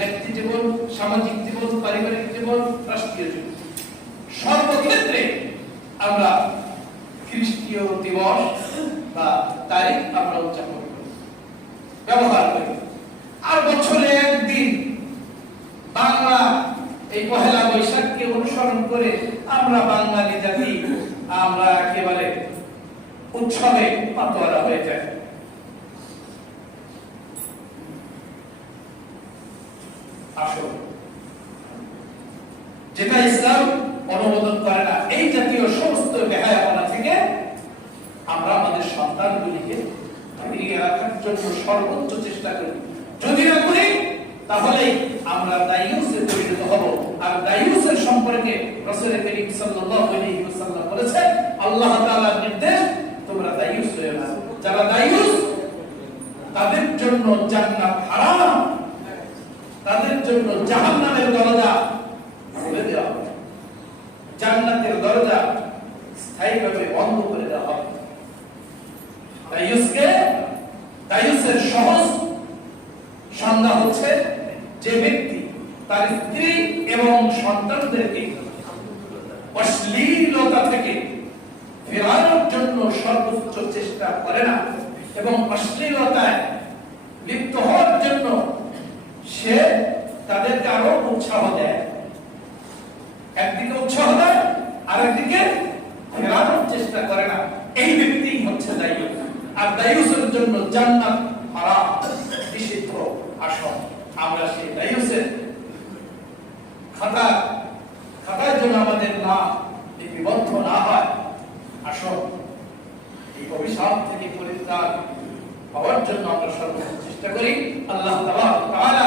ব্যক্তি জীবন, সামাজিক জীবন, পারিবারিক জীবন, রাষ্ট্রীয় জীবন, সর্বক্ষেত্রে আমরা খ্রিস্টীয় দিবস বা তারিখ আমরা উদযাপন করি, ব্যবহার করি। আর বছরে একদিন বাংলা এই পহেলা বৈশাখকে অনুসরণ করে আমরা বাঙালি জাতি আমরা একেবারে উৎসবে পাতোয়ারা হয়ে যায়। আসলে যেটা ইসলাম অনুমোদন করে না, এই জাতীয় সমস্ত বেহায়াপনা থেকে আমরা আমাদের সন্তানগুলিকে ফিরিয়ে রাখার জন্য সর্বোচ্চ চেষ্টা করি। যদি না করি তাহলে আমরা দায়ুসে পরিণত হব। আর দায়ুসের সম্পর্কে রাসূল করিম সাল্লাল্লাহু আলাইহি ওয়াসাল্লাম বলেছেন, আল্লাহ তাআলার নির্দেশ, তোমরা দায়ুস হয়ে না। যারা দায়ুস তাদের জন্য জান্নাত হারাম, তাদের জন্য জাহান্নামের দরজা খুলে দেওয়া হবে, জান্নাতের দরজা স্থায়ীভাবে বন্ধ করে দেওয়া হবে। দায়ুসের সহজ সংজ্ঞা হচ্ছে যে ব্যক্তি তার স্ত্রী এবং সন্তানদেরকে অশ্লীলতা থেকে ফেরানোর জন্য সর্বোচ্চ চেষ্টা করে না এবং অশ্লীলতায় লিপ্ত হওয়ার জন্য সে তাদেরকে আরো উৎসাহ দেয়, একদিকে উৎসাহ দেয় আর একদিকে ফেরানোর চেষ্টা করে না, এই ব্যক্তি হচ্ছে দায়ুস। আর দায়ুসের জন্য জান্নাত হারাম, নিষিদ্ধ আসন। আমরা সেই দায়ুসের খাতায় যেন আমাদের নাম লিপিবদ্ধ না হয়, আসন এই অভিশাপ থেকে পরিত্রাণ পাওয়ার জন্য আমরা সর্বোচ্চ চেষ্টা করি। আল্লাহ তাআলা